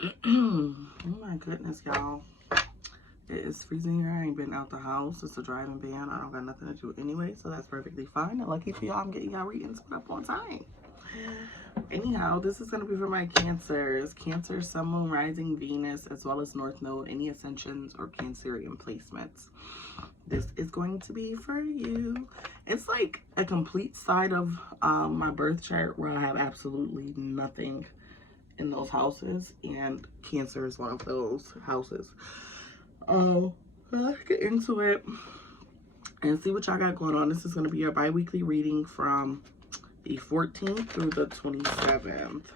Oh my goodness, y'all. It is freezing here. I ain't been out the house. It's a driving ban. I don't got nothing to do anyway, so that's perfectly fine. And lucky for y'all, I'm getting y'all readings put up on time. Anyhow, this is going to be for my Cancers. Cancer, Sun, Moon, Rising, Venus, as well as North Node, any ascensions or Cancerian placements. This is going to be for you. It's like a complete side of my birth chart where I have absolutely nothing in those houses, and Cancer is one of those houses. Let's get into it and see what y'all got going on. This is going to be your bi-weekly reading from the 14th through the 27th.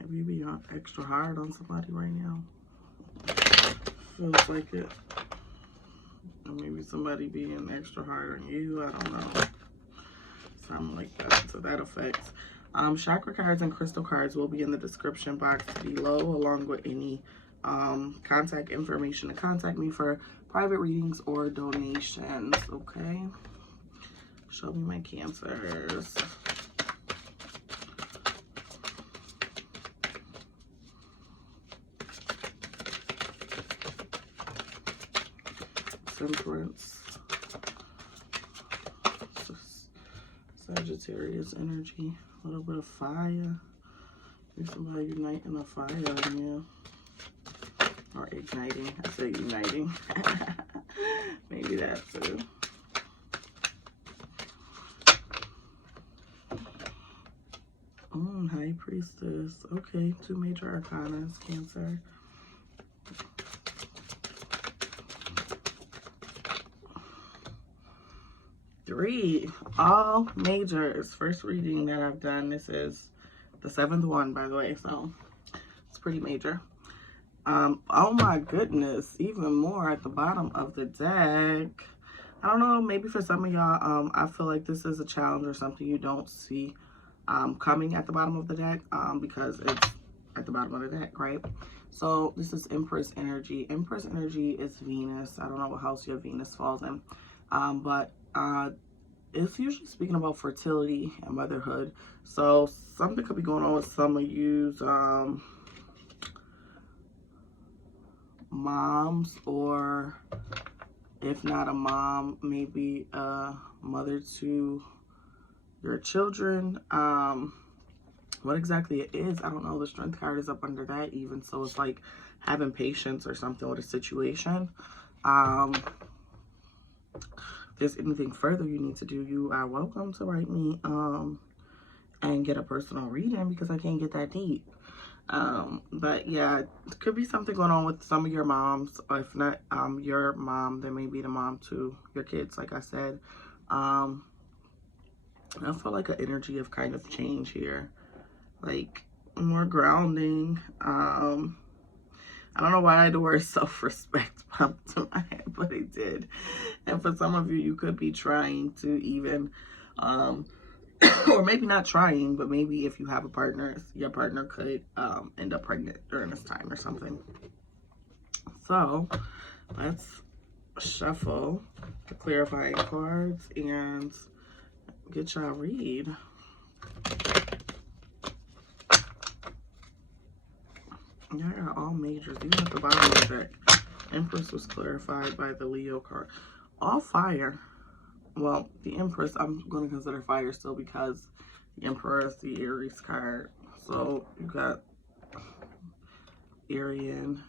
Maybe you be extra hard on somebody right now. Feels like it. Or maybe somebody being extra hard on you. I don't know. Something like that. So that affects. Chakra cards and crystal cards will be in the description box below, along with any contact information to contact me for private readings or donations. Okay. Show me my Cancers. Temperance. Sagittarius energy. A little bit of fire. Maybe somebody uniting a fire in you. Or igniting. I say uniting. Maybe that too. High Priestess. Okay, 2 major arcanas, Cancer. Three, all majors. First reading that I've done. This is the 7th one, by the way, so it's pretty major. Oh my goodness, even more at the bottom of the deck. I don't know, maybe for some of y'all, I feel like this is a challenge or something you don't see coming at the bottom of the deck, because it's at the bottom of the deck, right? So this is Empress energy. Empress energy is Venus. I don't know what house your Venus falls in, but it's usually speaking about fertility and motherhood. So something could be going on with some of you's moms, or if not a mom, maybe a mother to your children. What exactly it is, I don't know. The Strength card is up under that even, so it's like having patience or something with a situation. If there's anything further you need to do, you are welcome to write me and get a personal reading, because I can't get that deep. But yeah, it could be something going on with some of your moms, or if not your mom, then maybe the mom to your kids, like I said. I feel like an energy of kind of change here, like more grounding. I don't know why I had the word self-respect pop to my head, but it did. And for some of you, you could be trying to even, or maybe not trying, but maybe if you have a partner, your partner could end up pregnant during this time or something. So let's shuffle the clarifying cards and get y'all read. Yeah, I got all majors, even at the bottom of the deck. Empress was clarified by the Leo card. All fire. Well, the Empress, I'm going to consider fire still, because the Emperor is the Aries card. So you got Arian,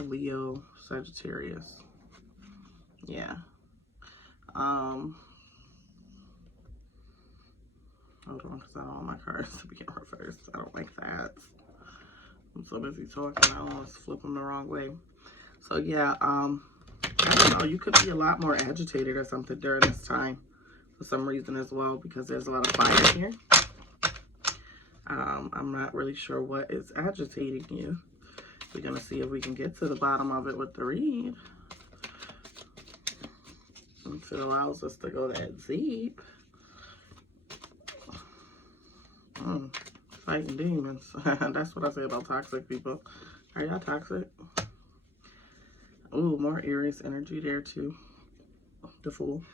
Leo, Sagittarius. Yeah. Hold on, because I don't want my cards to be in reverse. I don't like that. I'm so busy talking, I almost flip them the wrong way. So yeah, I don't know, you could be a lot more agitated or something during this time for some reason as well, because there's a lot of fire here. I'm not really sure what is agitating you. We're gonna see if we can get to the bottom of it with the read, if it allows us to go that deep. Fighting demons. That's what I say about toxic people. Are y'all toxic? Ooh, more Aries energy there too. The Fool.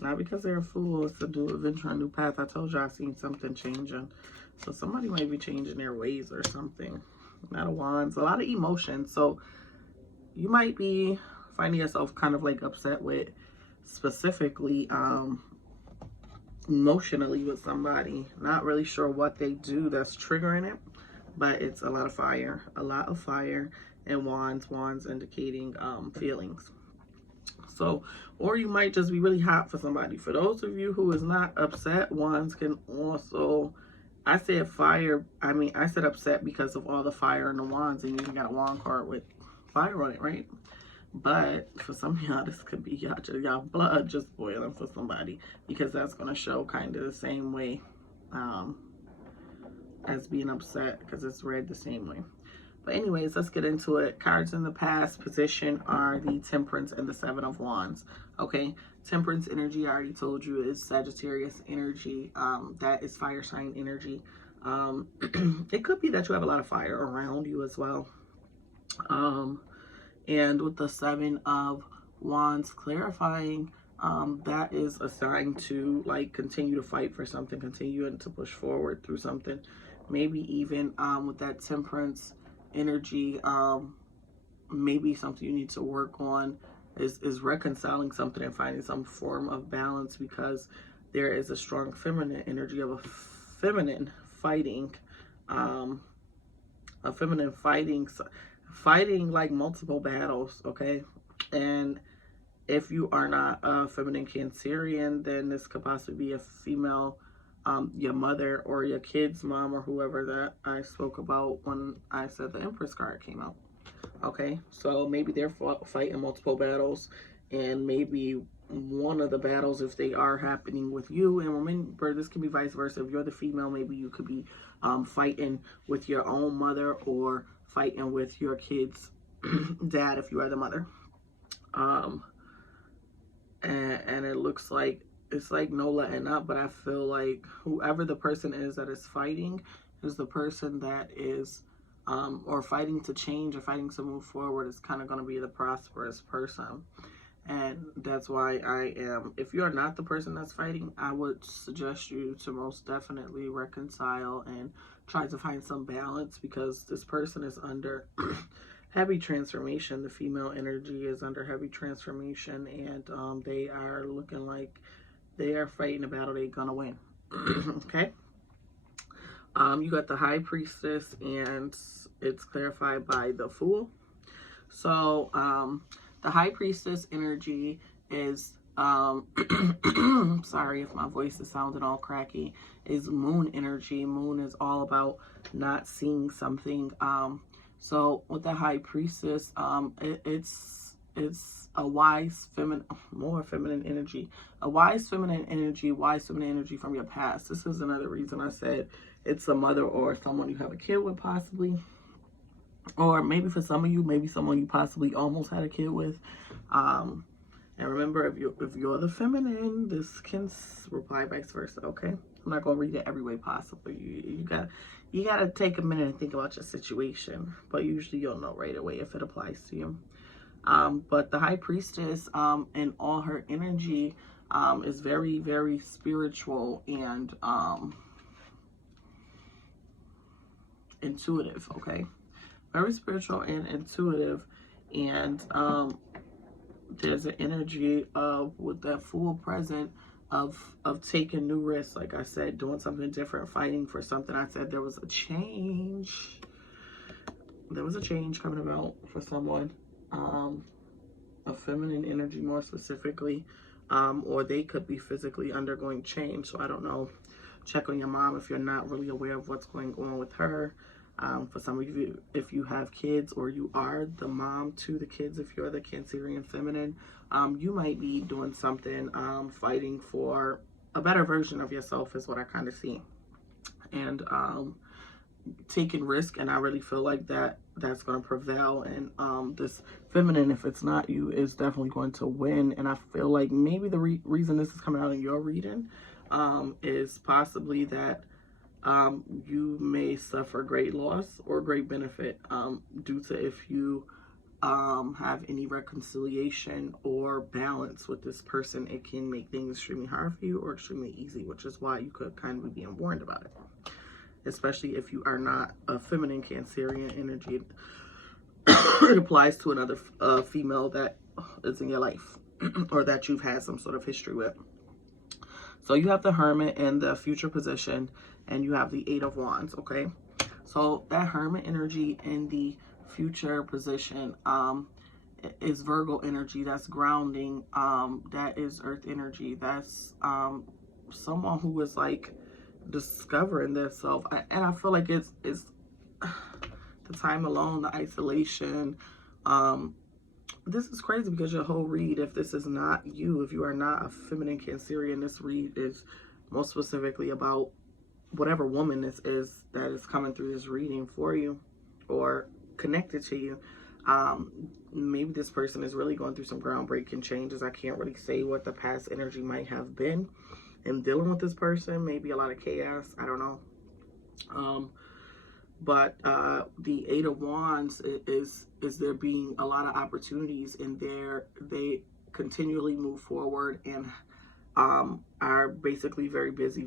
Not because they're a fool, it's to do a venture a new path. I told you I seen something changing. So somebody might be changing their ways or something. Knight of Wands, a lot of emotion. So you might be finding yourself kind of like upset with specifically emotionally with somebody. Not really sure what they do that's triggering it, but it's a lot of fire. A lot of fire and wands indicating feelings. So, or you might just be really hot for somebody. For those of you who is not upset, wands can also, I said fire, I said upset because of all the fire in the wands, and you even got a wand card with fire on it, right? But for some of y'all, this could be y'all blood just boiling for somebody, because that's going to show kind of the same way as being upset, because it's read the same way. But anyways, let's get into it. Cards in the past position are the Temperance and the Seven of Wands. Okay, Temperance energy, I already told you, is Sagittarius energy. That is fire sign energy. It could be that you have a lot of fire around you as well. And with the Seven of Wands clarifying, that is a sign to like continue to fight for something, continue to push forward through something. Maybe even with that Temperance energy, maybe something you need to work on is reconciling something and finding some form of balance, because there is a strong feminine energy of a feminine fighting, fighting like multiple battles. Okay, and if you are not a feminine Cancerian, then this could possibly be a female, your mother or your kid's mom, or whoever that I spoke about when I said the Empress card came out. Okay, so maybe they're fighting multiple battles, and maybe one of the battles, if they are happening with you, and remember, this can be vice versa. If you're the female, maybe you could be fighting with your own mother, or fighting with your kid's dad if you are the mother. And it looks like it's like no letting up, but I feel like whoever the person is that is fighting is the person that is or fighting to change or fighting to move forward is kind of going to be the prosperous person. And that's why if you're not the person that's fighting, I would suggest you to most definitely reconcile and try to find some balance, because this person is under heavy transformation. The female energy is under heavy transformation, and they are looking like they are fighting a battle they're gonna win. Okay. You got the High Priestess, and it's clarified by the Fool. So the High Priestess energy is sorry if my voice is sounding all cracky, is moon energy. Moon is all about not seeing something. So with the High Priestess, it's a wise more feminine energy, wise feminine energy from your past. This is another reason I said it's a mother or someone you have a kid with, possibly, or maybe for some of you, maybe someone you possibly almost had a kid with. And remember, if you're the feminine, this can reply vice versa. Okay, I'm not gonna read it every way possible. You gotta take a minute and think about your situation, but usually you'll know right away if it applies to you. But the High Priestess, and all her energy, is very, very spiritual and intuitive. Okay, very spiritual and intuitive, and there's an energy of, with that Fool present, of taking new risks. Like I said, doing something different, fighting for something. I said there was a change. There was a change coming about for someone, a feminine energy more specifically, or they could be physically undergoing change. So I don't know. Check on your mom if you're not really aware of what's going on with her. For some of you, if you have kids, or you are the mom to the kids, if you're the Cancerian feminine, you might be doing something, fighting for a better version of yourself is what I kind of see. And taking risk, and I really feel like that's going to prevail, and this feminine, if it's not you, is definitely going to win. And I feel like maybe the reason this is coming out in your reading is possibly that you may suffer great loss or great benefit, due to if you have any reconciliation or balance with this person, it can make things extremely hard for you or extremely easy, which is why you could kind of be being warned about it. Especially if you are not a feminine Cancerian energy. It applies to another female that is in your life or that you've had some sort of history with. So you have the Hermit in the future position, and you have the Eight of Wands, okay? So that Hermit energy in the future position is Virgo energy. That's grounding. That is Earth energy. That's someone who is like discovering themselves. And I feel like it's the time alone, the isolation. This is crazy because your whole read, if this is not you, if you are not a feminine Cancerian, this read is most specifically about whatever woman this is that is coming through this reading for you or connected to you. Maybe this person is really going through some groundbreaking changes. I can't really say what the past energy might have been in dealing with this person. Maybe a lot of chaos. I don't know. But the Eight of Wands is there being a lot of opportunities, and they continually move forward and are basically very busy.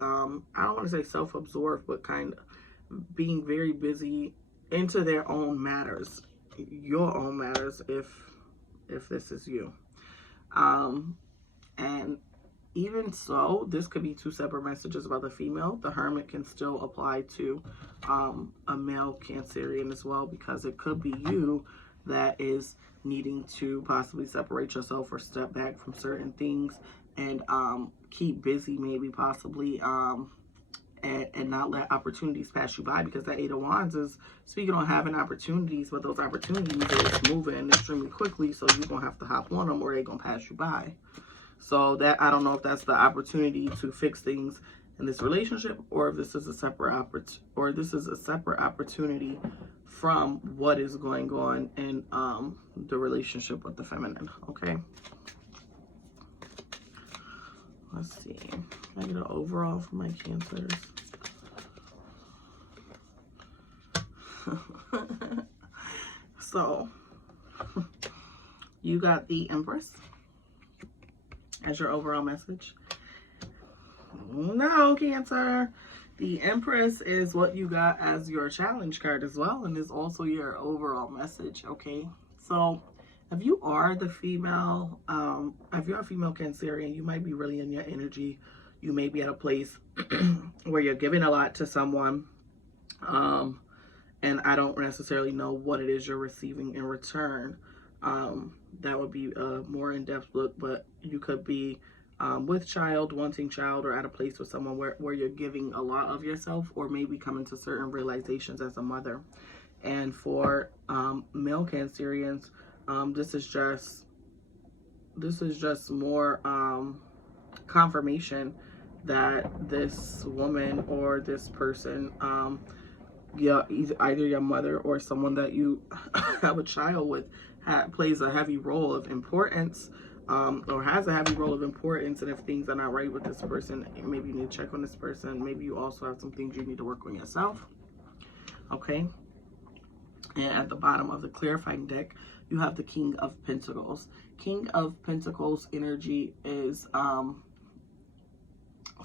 I don't want to say self-absorbed, but kind of being very busy into their own matters, your own matters, if this is you. And even so, this could be two separate messages about the female. The Hermit can still apply to a male Cancerian as well, because it could be you that is needing to possibly separate yourself or step back from certain things and keep busy, maybe possibly, and not let opportunities pass you by, because that Eight of Wands is speaking on having opportunities, but those opportunities are moving extremely quickly, so you're going to have to hop on them or they're going to pass you by. So that, I don't know if that's the opportunity to fix things in this relationship, or if this is a separate opportunity from what is going on in the relationship with the feminine. Okay. Let's see. I get an overall for my Cancers. So you got the Empress as your overall message. No, Cancer. The Empress is what you got as your challenge card as well, and is also your overall message. Okay, so if you are the female, if you're a female Cancerian, you might be really in your energy. You may be at a place where you're giving a lot to someone, and I don't necessarily know what it is you're receiving in return. That would be a more in-depth look, but you could be with child, wanting child, or at a place with someone where you're giving a lot of yourself, or maybe coming to certain realizations as a mother. And for male Cancerians, this is just more confirmation that this woman or this person, either your mother or someone that you have a child with, plays a heavy role of importance, or has a heavy role of importance. And if things are not right with this person, maybe you need to check on this person. Maybe you also have some things you need to work on yourself. Okay. And at the bottom of the clarifying deck, you have the King of Pentacles. King of Pentacles energy is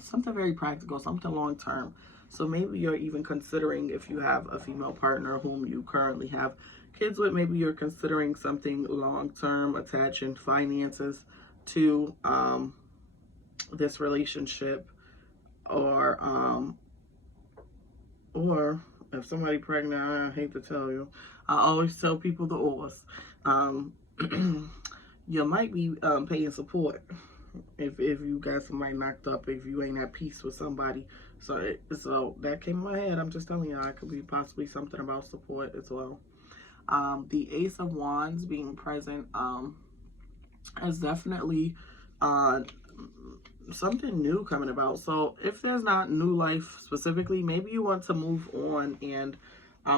something very practical, something long term. So maybe you're even considering, if you have a female partner whom you currently have kids with, maybe you're considering something long-term, attaching finances to this relationship, or if somebody pregnant, I hate to tell you, I always tell people the ors. You might be paying support if you got somebody knocked up, if you ain't at peace with somebody. So that came in my head. I'm just telling y'all, it could be possibly something about support as well. The Ace of Wands being present is definitely something new coming about. So if there's not new life specifically, maybe you want to move on and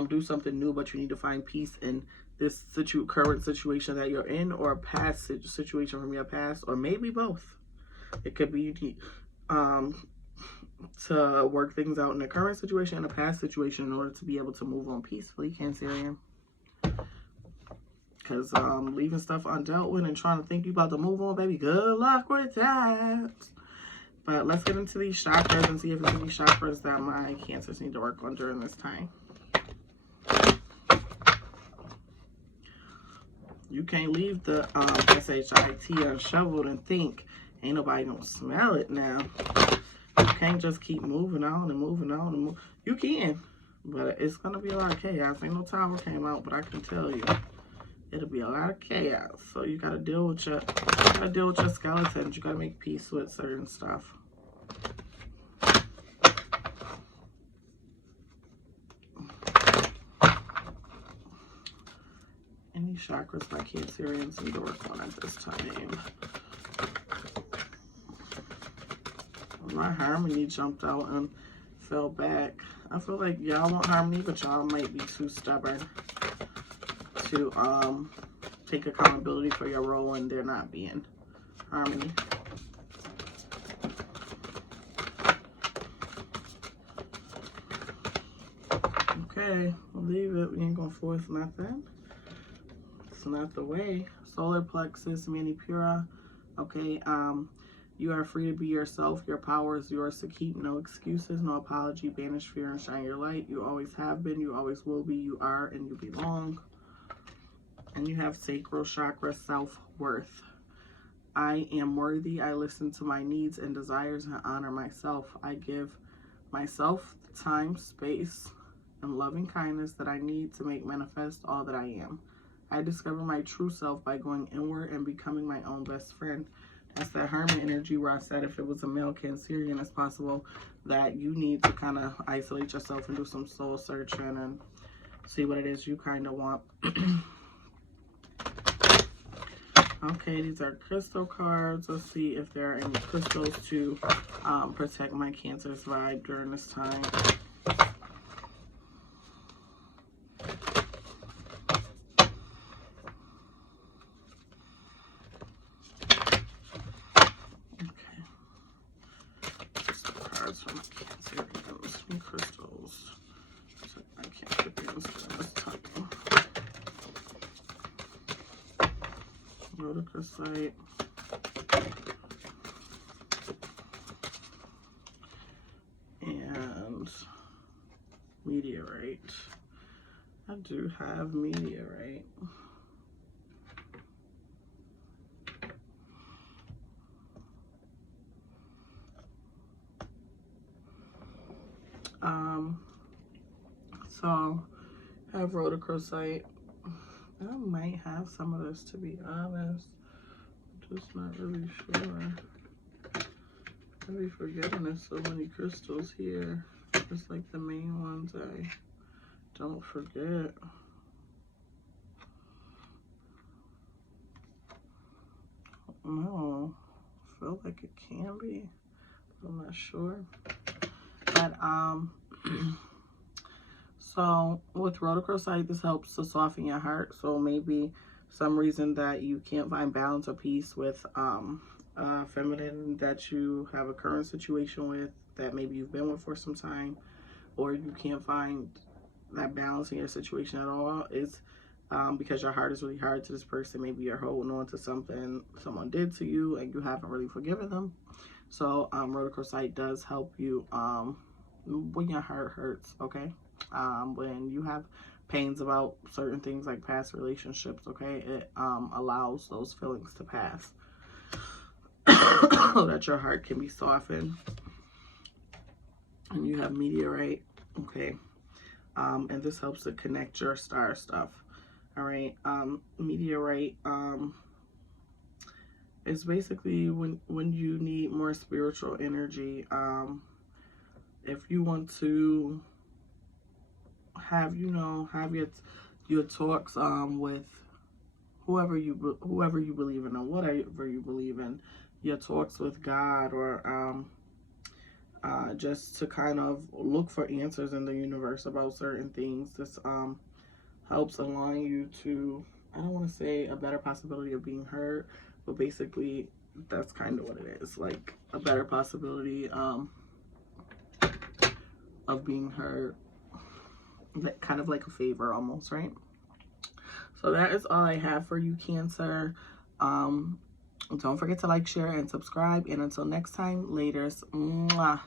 do something new, but you need to find peace in this current situation that you're in, or a past situation from your past, or maybe both. It could be to work things out in the current situation and a past situation in order to be able to move on peacefully, Cancerian. Because leaving stuff undealt with and trying to think you about to move on, baby, good luck with that. But let's get into these chakras and see if there's any chakras that my Cancers need to work on during this time. You can't leave the SHIT unshoveled and think ain't nobody gonna smell it now. You can't just keep moving on and moving on and move. You can, but it's gonna be a lot of chaos. Ain't no tower came out, but I can tell you, it'll be a lot of chaos. So you gotta deal with your skeletons. You gotta make peace with certain stuff. Any chakras my Cancerians need to work on at this time? My harmony jumped out and fell back. I feel like y'all want harmony, but y'all might be too stubborn to take accountability for your role when there not being harmony. Okay, we'll leave it. We ain't gonna force nothing. It's not the way. Solar Plexus, manipura. Okay, you are free to be yourself. Your power is yours to keep. No excuses, no apology. Banish fear and shine your light. You always have been. You always will be. You are and you belong. And you have Sacral Chakra, self-worth. I am worthy. I listen to my needs and desires and honor myself. I give myself the time, space, and loving kindness that I need to make manifest all that I am. I discover my true self by going inward and becoming my own best friend. That's that hermit energy where I said if it was a male Cancerian, it's possible that you need to kind of isolate yourself and do some soul searching and see what it is you kind of want. Okay, these are crystal cards. Let's see if there are any crystals to protect my Cancer's vibe during this time. Crystals. So I can't put things in this time. Rhodochrosite. And meteorite. I do have meteorite. So I have rhodochrosite. I might have some of this, to be honest. I'm just not really sure. I be forgetting there's so many crystals here. It's like the main ones I don't forget. No, I feel like it can be, but I'm not sure. But so with rhodochrosite, this helps to soften your heart. So maybe some reason that you can't find balance or peace with feminine that you have a current situation with, that maybe you've been with for some time, or you can't find that balance in your situation at all, is because your heart is really hard to this person. Maybe you're holding on to something someone did to you and you haven't really forgiven them. So rhodochrosite does help you when your heart hurts, okay? When you have pains about certain things like past relationships, okay, it allows those feelings to pass so that your heart can be softened. And you have meteorite, okay, and this helps to connect your star stuff. All right, meteorite is basically when you need more spiritual energy. If you want to have your talks with whoever you believe in, or whatever you believe in, your talks with God, or just to kind of look for answers in the universe about certain things. This helps align you to, I don't want to say a better possibility of being heard, but basically that's kind of what it is, like a better possibility of being heard, kind of like a favor almost, right? So that is all I have for you, Cancer. Don't forget to like, share, and subscribe. And until next time, laters. Mwah.